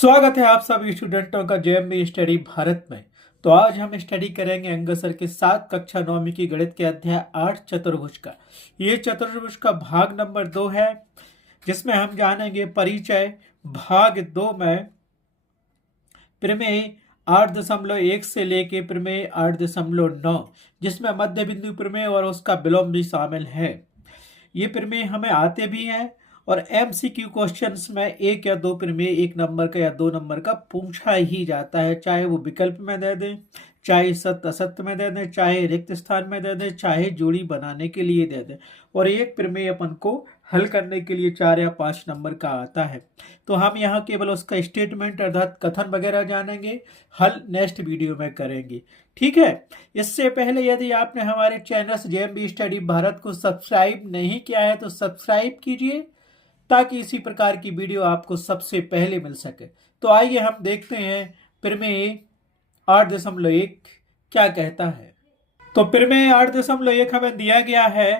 स्वागत है आप सभी स्टूडेंटों का जेएमबी स्टडी भारत में। तो आज हम स्टडी करेंगे अंग सर के 7 कक्षा 9वीं की गणित के अध्याय 8 चतुर्भुज का। ये चतुर्भुज का भाग नंबर 2 है, जिसमें हम जानेंगे परिचय। भाग 2 में प्रमेय 8.1 से लेके प्रमेय 8.9, जिसमें मध्य बिंदु प्रमेय और उसका विलोम भी शामिल है। ये प्रमेय हमें आते भी हैं और एमसीक्यू क्वेश्चंस में एक या दो प्रमेय 1 नंबर का या 2 नंबर का पूछा ही जाता है, चाहे वो विकल्प में दे दें, चाहे सत्य असत्य में दे दें, चाहे रिक्त स्थान में दे दें, चाहे जोड़ी बनाने के लिए दे दें। और एक प्रमेय अपन को हल करने के लिए 4 या 5 नंबर का आता है। तो हम यहाँ केवल उसका स्टेटमेंट अर्थात कथन वगैरह जानेंगे, हल नेक्स्ट वीडियो में करेंगे। ठीक है। इससे पहले यदि आपने हमारे चैनल जेएमबी स्टडी भारत को सब्सक्राइब नहीं किया है तो सब्सक्राइब कीजिए, ताकि इसी प्रकार की वीडियो आपको सबसे पहले मिल सके। तो आइए हम देखते हैं प्रमेय 8.1 क्या कहता है। तो प्रमेय 8.1 हमें दिया गया है,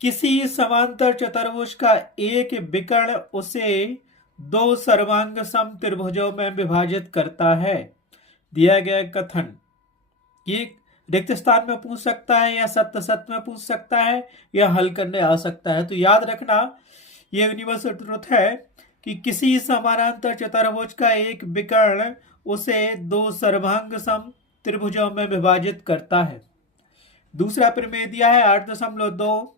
किसी समांतर चतुर्भुज का एक विकर्ण उसे 2 सर्वांग सम त्रिभुजों में विभाजित करता है। दिया गया कथन ये रिक्त स्थान में पूछ सकता है या सत्य सत्य में पूछ सकता है या हल करने आ सकता है। तो याद रखना, ये यूनिवर्सल ट्रुथ है कि किसी समानांतर चतुर्भुज का एक विकर्ण उसे 2 सर्वांग सम त्रिभुजों में विभाजित करता है। दूसरा प्रमेय दिया है 8.2,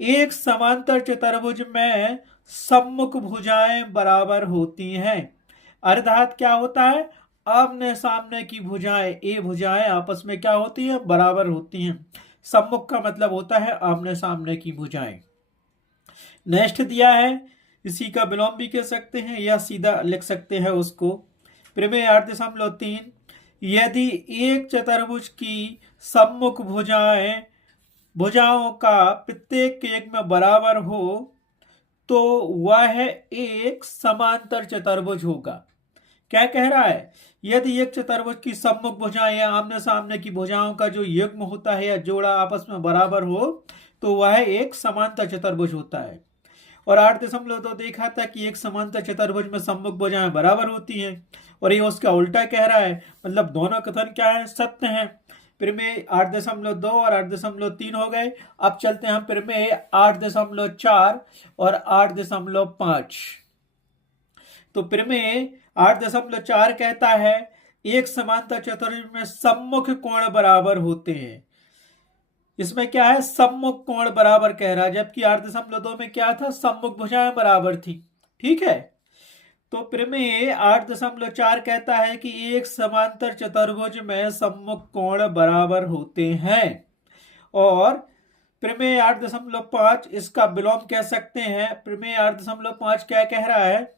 एक समांतर चतुर्भुज में सम्मुख भुजाएं बराबर होती हैं। अर्थात क्या होता है, आमने सामने की भुजाएं, ए भुजाएं आपस में क्या होती हैं, बराबर होती हैं। सम्मुख का मतलब होता है आमने सामने की भुजाएं। नेक्स्ट दिया है, इसी का विलोम भी कह सकते हैं या सीधा लिख सकते हैं उसको। प्रमेय 8.3, यदि एक चतुर्भुज की सम्मुख भुजाओं का प्रत्येक एक में बराबर हो तो वह एक समांतर चतुर्भुज होगा। क्या कह रहा है, यदि एक चतुर्भुज की सम्मुख भुजाएं या आमने सामने की भुजाओं का जो युग्म होता है या जोड़ा आपस में बराबर हो तो वह एक समांतर चतुर्भुज होता है। और 8.2 देखा था कि एक समांतर चतुर्भुज में सम्मुख भुजाएं बराबर होती हैं, और ये उसका उल्टा कह रहा है, मतलब दोनों कथन क्या है, सत्य है। प्रमेय 8.2 और 8.3 हो गए। अब चलते हैं हम प्रमेय 8.4 और 8.5। तो प्रमेय 8.4 कहता है, एक समांतर चतुर्भुज में सम्मुख कोण बराबर होते हैं। इसमें क्या है, सम्मुख कोण बराबर कह रहा है, जबकि 8.2 में क्या था, सम्मुख भुजाएं बराबर थी। ठीक है। तो प्रमेय 8.4 कहता है कि एक समांतर चतुर्भुज में सम्मुख कोण बराबर होते हैं। और प्रमेय 8.5 इसका विलोम कह सकते हैं। प्रमेय 8.5 क्या कह रहा है,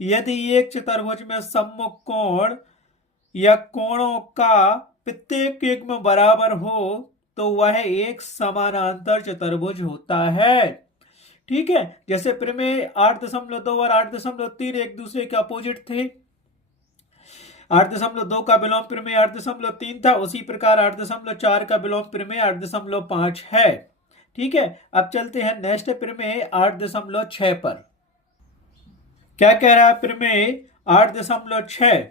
यदि एक चतुर्भुज में सम्मुख कोण या कोणों का प्रत्येक एक में बराबर हो तो वह एक समानांतर चतुर्भुज होता है। ठीक है। जैसे प्रमेय 8.2 और 8.3 एक दूसरे के अपोजिट थे। 8.2 का विलोम प्रमेय 8.3 था, उसी प्रकार 8.4 का विलोम प्रमेय 8.5 है। ठीक है। अब चलते हैं नेक्स्ट प्रमेय 8.6 पर। क्या कह रहा है प्रमेय 8.6,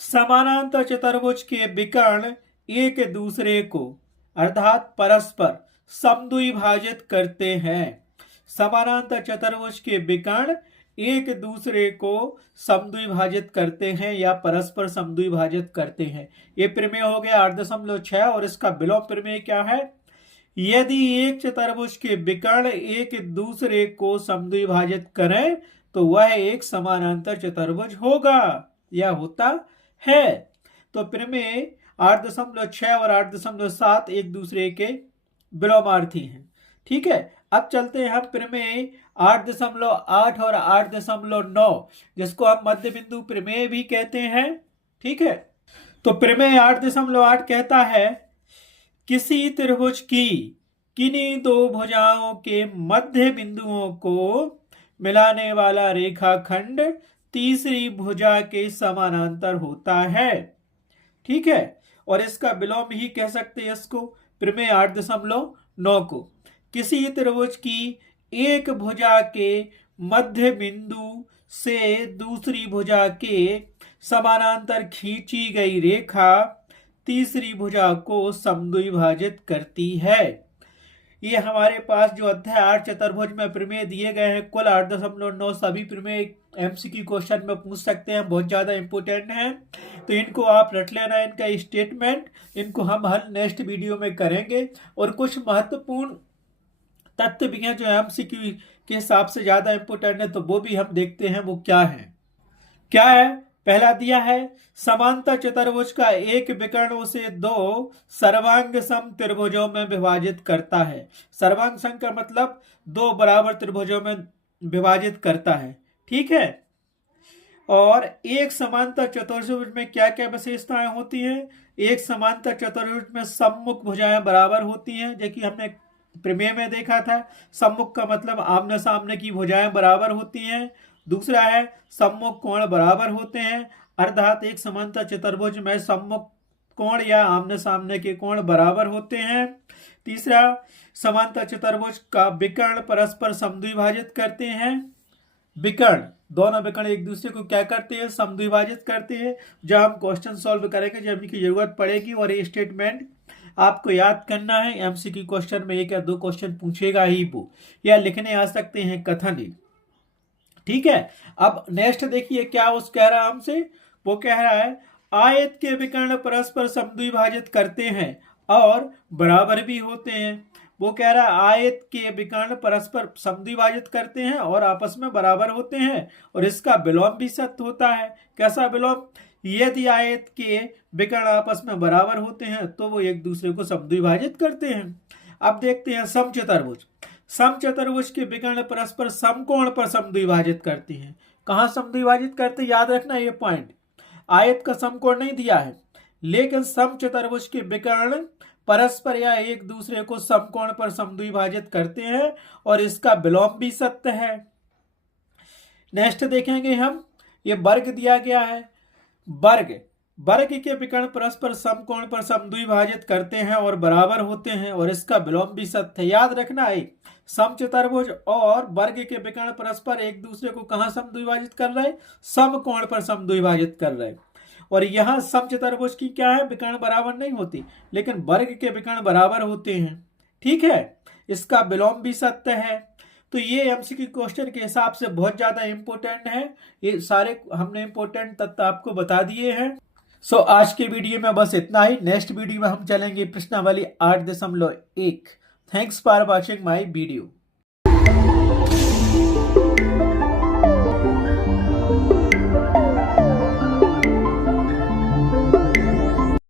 समानांतर चतुर्भुज के विकर्ण एक दूसरे को अर्थात परस्पर समद्विभाजित करते हैं। समानांतर चतुर्भुज के विकर्ण एक दूसरे को समद्विभाजित करते हैं या परस्पर समद्विभाजित करते हैं। ये प्रमेय हो गया 8.6 और इसका विलोम प्रमेय क्या है, यदि एक चतुर्भुज के विकर्ण एक दूसरे को समद्विभाजित करें तो वह एक समानांतर चतुर्भुज होगा या होता है। तो प्रमेय 8.6 और 8.7 एक दूसरे के विलोमार्थी हैं। ठीक है। अब चलते हैं हम प्रमेय 8.8 और 8.9, जिसको हम मध्य बिंदु प्रमेय भी कहते हैं। ठीक है। तो प्रमेय 8.8 कहता है, किसी त्रिभुज की किन्हीं 2 भुजाओं के मध्य बिंदुओं को मिलाने वाला रेखाखंड तीसरी भुजा के समानांतर होता है। ठीक है। और इसका विलोम ही कह सकते हैं इसको, प्रमेय 8.9 को, किसी त्रिभुज की एक भुजा के मध्य बिंदु से दूसरी भुजा के समानांतर खींची गई रेखा तीसरी भुजा को समद्विभाजित करती है। ये हमारे पास जो अध्याय 8 चतुर्भुज में प्रमेय दिए गए हैं, कुल 8.9 सभी प्रमेय एमसीक्यू क्वेश्चन में पूछ सकते हैं, बहुत ज्यादा इंपोर्टेंट है, तो इनको आप रट लेना, इनका स्टेटमेंट, इनको हम हल नेक्स्ट वीडियो में करेंगे। और कुछ महत्वपूर्ण तथ्य भी हैं जो एमसीक्यू के हिसाब से ज्यादा इंपोर्टेंट है, तो वो भी हम देखते हैं वो क्या है। पहला दिया है, समांतर चतुर्भुज का एक विकर्ण उसे दो सर्वांग सम त्रिभुजों में विभाजित करता है। सर्वांग सम का मतलब दो बराबर त्रिभुजों में विभाजित करता है, ठीक है। और एक समांतर चतुर्भुज में क्या क्या विशेषताएं होती हैं? एक समांतर चतुर्भुज में सम्मुख भुजाएं बराबर होती हैं, जबकि हमने प्रमेय में देखा था सम्मुख का मतलब आमने सामने की भुजाएं बराबर होती हैं। दूसरा है सम्मुख कोण बराबर होते हैं, अर्थात एक समांतर चतुर्भुज में सम्मुख कोण या आमने सामने के कोण बराबर होते हैं। तीसरा, समांतर चतुर्भुज का विकर्ण परस्पर समद्विभाजित करते हैं। विकर्ण, दोनों विकर्ण एक दूसरे को क्या करते हैं? समद्विभाजित करते हैं। जब हम क्वेश्चन सॉल्व करेंगे जब इनकी जरूरत पड़ेगी, और ये स्टेटमेंट आपको याद करना है। एमसीक्यू क्वेश्चन में एक या दो क्वेश्चन पूछेगा ही वो, या लिखने आ सकते हैं कथन ही, ठीक है। अब नेक्स्ट देखिए क्या उस कह रहा है हमसे, वो कह रहा है आयत के विकर्ण परस्पर समद्विभाजित करते हैं और बराबर भी होते हैं। वो कह रहा है आयत के विकर्ण परस्पर समद्विभाजित करते हैं और आपस में बराबर होते हैं, और इसका विलोम भी सत्य होता है। कैसा विलोम? यदि आयत के विकर्ण आपस में बराबर होते हैं तो वो एक दूसरे को समद्विभाजित करते हैं। अब देखते हैं समचतुर्भुज। समचतुर्भुज के विकर्ण परस्पर समकोण पर समद्विभाजित करते हैं। कहाँ समद्विभाजित करते हैं? याद रखना ये पॉइंट। आयत का समकोण नहीं दिया है, लेकिन समचतुर्भुज के विकर्ण परस्पर या एक दूसरे को समकोण पर समद्विभाजित करते हैं, और इसका विलोम भी सत्य है। नेक्स्ट देखेंगे हम, ये वर्ग दिया गया है। वर्ग के विकर्ण परस्पर समकोण पर समद्विभाजित करते हैं और बराबर होते हैं, और इसका विलोम भी सत्य है। याद रखना है, समचतुर्भुज और वर्ग के विकर्ण परस्पर एक दूसरे को कहां समद्विभाजित कर रहे हैं? समकोण पर समद्विभाजित कर रहे हैं। और यहां समचतुर्भुज की क्या है? विकर्ण बराबर नहीं होती, लेकिन वर्ग के विकर्ण बराबर होते हैं, ठीक है। इसका विलोम भी सत्य है। तो ये एमसीक्यू क्वेश्चन के हिसाब से बहुत ज्यादा इंपॉर्टेंट है। ये सारे हमने इंपॉर्टेंट तथ्य आपको बता दिए हैं। सो आज के वीडियो में बस इतना ही। नेक्स्ट वीडियो में हम चलेंगे प्रश्नावली 8.1। Thanks for watching my video.